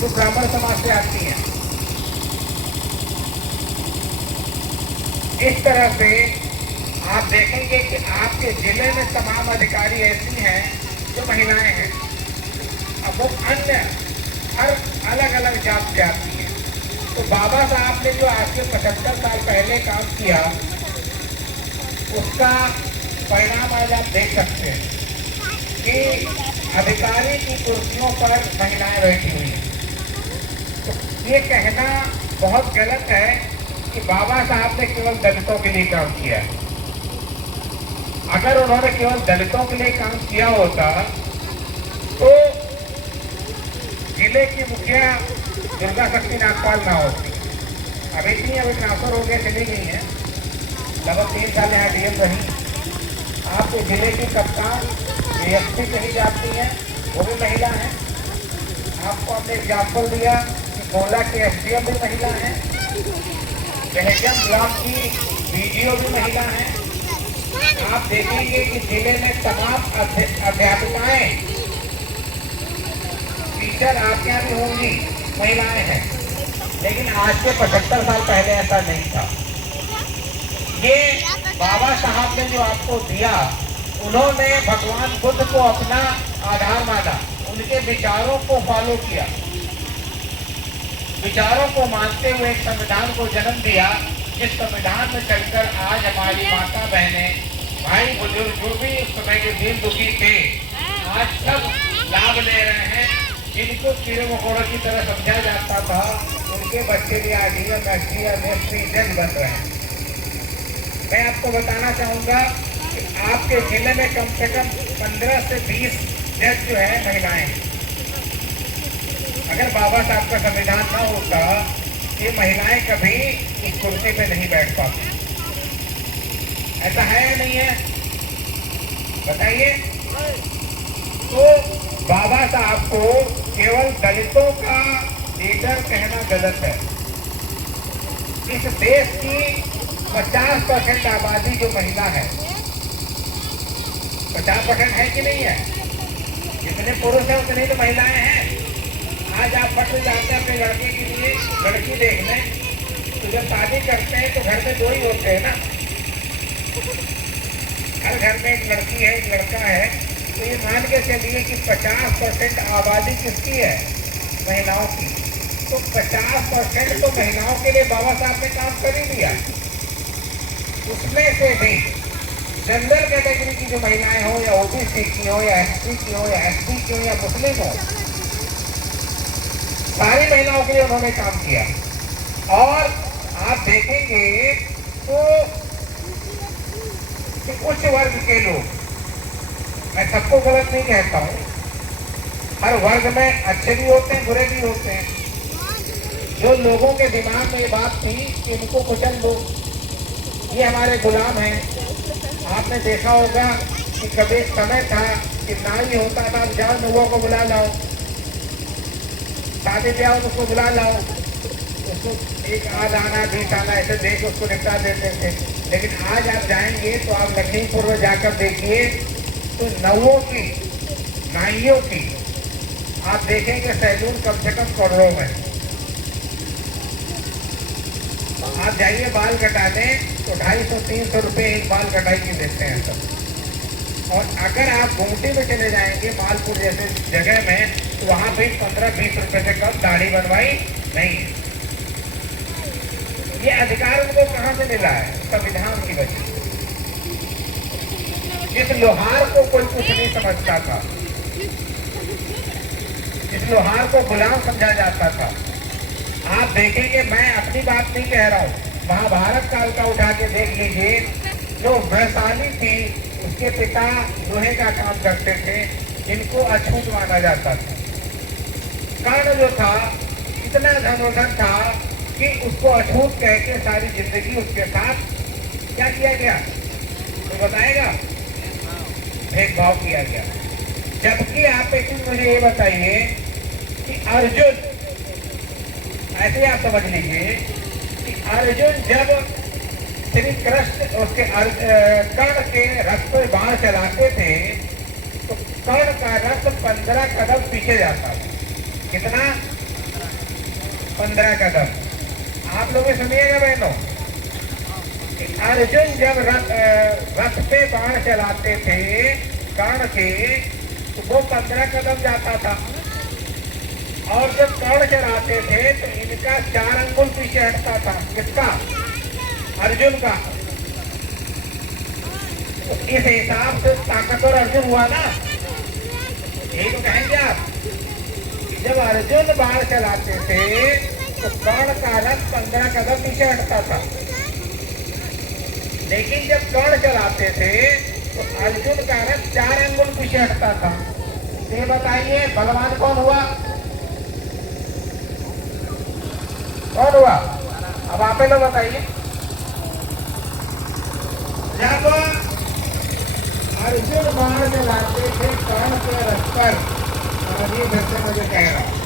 जो ब्राह्मण समाज से आती हैं। इस तरह से आप देखेंगे कि आपके जिले में तमाम अधिकारी ऐसी हैं जो महिलाएं हैं। अब वो अन्य हर अलग अलग जात से आती हैं। तो बाबा साहब ने जो आज से 75 साल पहले काम किया, उसका परिणाम आज आप देख सकते हैं कि अधिकारी की कुर्सियों पर महिलाएं बैठी हुई हैं। तो ये कहना बहुत गलत है कि बाबा साहब ने केवल दलितों के लिए काम किया है। अगर उन्होंने केवल दलितों के लिए काम किया होता तो जिले की मुखिया दुर्गा शक्ति नागपाल ना होती। अभी नहीं, अभी ट्रांसफर हो गया, चली गई है, लगभग 3 साल यहाँ डीएम रही। आपके जिले की कप्तान एएसपी कही जाती है, वो भी महिला है। आपको हमने एग्जाम्पल दिया कि गोला के एसडीएम भी महिला है, बहजम ब्लॉक की बीडीओ भी महिला है। आप देखेंगे कि जिले में तमाम अध्यापिकाएं, टीचर आपके यहाँ भी होंगी, महिलाएं हैं। लेकिन आज से 75 साल पहले ऐसा नहीं था। ये बाबा साहब ने जो आपको दिया, उन्होंने भगवान बुद्ध को अपना आधार माना, उनके विचारों को फॉलो किया, विचारों को मानते हुए एक संविधान को जन्म दिया, जिस संविधान में चलकर आज हमारी माता बहनें, भाई बुजुर्ग जो भी उस समय के दीन दुखी थे, आज सब लाभ ले रहे हैं। जिनको कीड़े मकोड़ों की तरह समझा जाता था, उनके बच्चे भी आज डीएम, एसडीएम, एसपी, जज बन रहे हैं। मैं आपको बताना चाहूँगा कि आपके जिले में कम से कम 15 से 20 जज जो है महिलाएं हैं। अगर बाबा साहब का संविधान ना होता, ये महिलाएं कभी इस कुर्सी पे नहीं बैठ पाती। ऐसा है या नहीं है, बताइए। तो बाबा साहब को केवल दलितों का लीडर कहना गलत है। इस देश की 50% आबादी जो महिला है, 50% है कि नहीं है? जितने पुरुष हैं उतनी तो महिलाएं हैं। आज आप पत्र जाते हैं अपने लड़के के लिए लड़की देखने, तो जब शादी करते हैं तो घर में 2 ही होते हैं ना। हर घर में एक लड़की है, एक लड़का है। तो ये मान के चलिए कि 50% आबादी किसकी है? महिलाओं की। तो 50% तो महिलाओं के लिए बाबा साहब ने काम कर ही दिया। उसमें से भी जनरल कैटेगरी की जो महिलाएं हो, या ओबीसी की हो, या एससी की हो, या एसटी की हो, या मुस्लिम हो, सारी महिलाओं के लिए उन्होंने काम किया। और आप देखेंगे तो उच्च वर्ग के लोग, मैं सबको गलत नहीं कहता हूँ, हर वर्ग में अच्छे भी होते हैं, बुरे भी होते हैं। जो लोगों के दिमाग में ये बात थी कि इनको कुचल दो, ये हमारे गुलाम हैं। आपने देखा होगा कि कभी एक समय था कि नाई होता था, जाओ लोगों को बुला लाओ, शादी ब्याह उसको बुला लाओ, उसको एक आध आना 20 आना ऐसे देख उसको निपटा देते थे। लेकिन आज आप जाएंगे तो आप लखीमपुर में जाकर देखिए तो नवों की, नाइयों की आप देखेंगे सैलून कम से कम करोड़ों में। आप जाइए बाल कटाने तो 250-300 रुपये एक बाल कटाई की देते हैं सब। और अगर आप गुमटी में चले जाएंगे मालपुर जैसे जगह में, तो वहाँ भी 15-20 रुपये से कम दाढ़ी बनवाई नहीं है। ये अधिकार उनको कहाँ से मिला है? संविधान की वजह से। जिस लोहार को कोई कुछ नहीं समझता था, जिस लोहार को गुलाम समझा जाता था, आप देखेंगे, मैं अपनी बात नहीं कह रहा हूँ, महाभारत काल का उठा के देख लीजिए। जो वैशाली थी, उसके पिता लोहे का काम करते थे, जिनको अछूत माना जाता था। कर्ण जो था, इतना धनोधन था कि उसको अछूत कह के सारी जिंदगी उसके साथ क्या किया गया, तो बताएगा, भेदभाव किया गया। जबकि आप एक चीज मुझे ये बताइए कि अर्जुन, ऐसे आप समझ लीजिए कि अर्जुन जब श्री कृष्ण उसके कर्ण के रथ पर बाण चलाते थे, तो कर्ण का रथ 15 कदम पीछे जाता था। कितना? 15 कदम। आप लोग भी सुनिएगा बहनों, अर्जुन जब रथ पे बाण चलाते थे कर्ण के, तो वो 15 कदम जाता था, और जब कर्ण चलाते थे तो इनका 4 अंगुल पीछे हटता था। किसका? अर्जुन का। तो इस हिसाब से ताकतवर अर्जुन हुआ ना, यही तो कहेंगे आप। जब अर्जुन बाण चलाते थे तो कर्ण का रथ 15 कदम पीछे हटता था, लेकिन जब कर्ण चलाते थे तो अर्जुन का रथ 4 अंगुल पीछे हटता था। ये बताइए बलवान कौन हुआ? कौन हुआ? अब आप लोग बताइए। जब अर्जुन बाण चलाते थे कर्ण के रथ पर, और ये फिर से मुझे कह रहा हूं,